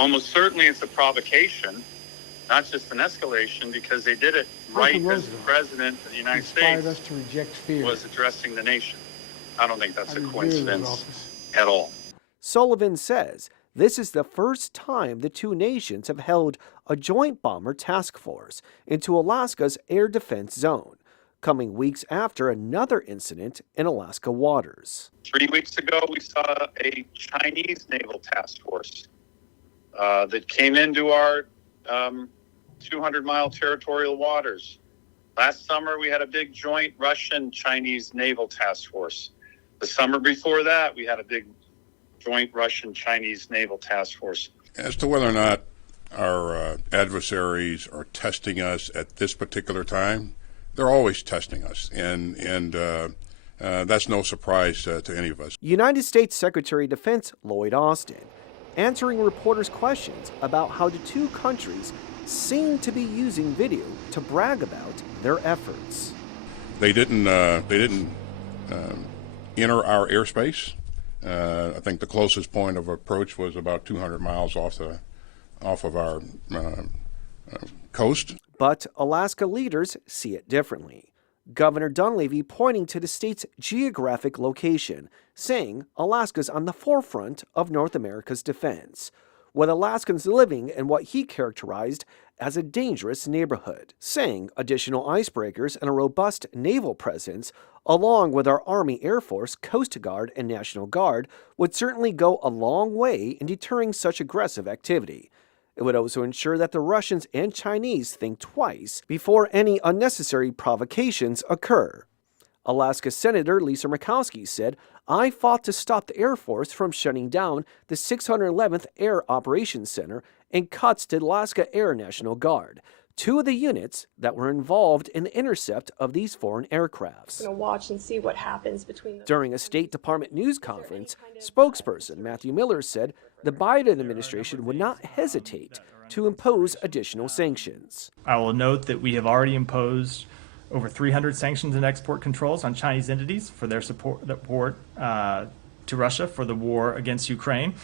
Almost certainly it's a provocation, not just an escalation, because they did it right as the President of the United States us to reject fear. was addressing the nation. I don't think that's a coincidence at all. Sullivan says this is the first time the two nations have held a joint bomber task force into Alaska's air defense zone, coming weeks after another incident in Alaska waters. 3 weeks ago, we saw a Chinese naval task force that came into our 200-mile territorial waters. Last summer, we had a big joint Russian-Chinese naval task force. The summer before that, we had a big joint Russian-Chinese naval task force. As to whether or not our adversaries are testing us at this particular time, they're always testing us, and that's no surprise to any of us. United States Secretary of Defense Lloyd Austin answering reporters' questions about how the two countries seem to be using video to brag about their efforts. They didn't enter our airspace. I think the closest point of approach was about 200 miles off of our coast. But Alaska leaders see it differently. Governor Dunleavy pointing to the state's geographic location, saying Alaska's on the forefront of North America's defense, with Alaskans living in what he characterized as a dangerous neighborhood, saying additional icebreakers and a robust naval presence, along with our Army, Air Force, Coast Guard, and National Guard, would certainly go a long way in deterring such aggressive activity. It would also ensure that the Russians and Chinese think twice before any unnecessary provocations occur. Alaska Senator Lisa Murkowski said, "I fought to stop the Air Force from shutting down the 611th Air Operations Center and cuts to Alaska Air National Guard, two of the units that were involved in the intercept of these foreign aircrafts." Watch and see what happens between During a State Department news conference, spokesperson Matthew Miller said the Biden administration would not hesitate to impose additional sanctions. I will note that we have already imposed over 300 sanctions and export controls on Chinese entities for their support to Russia for the war against Ukraine.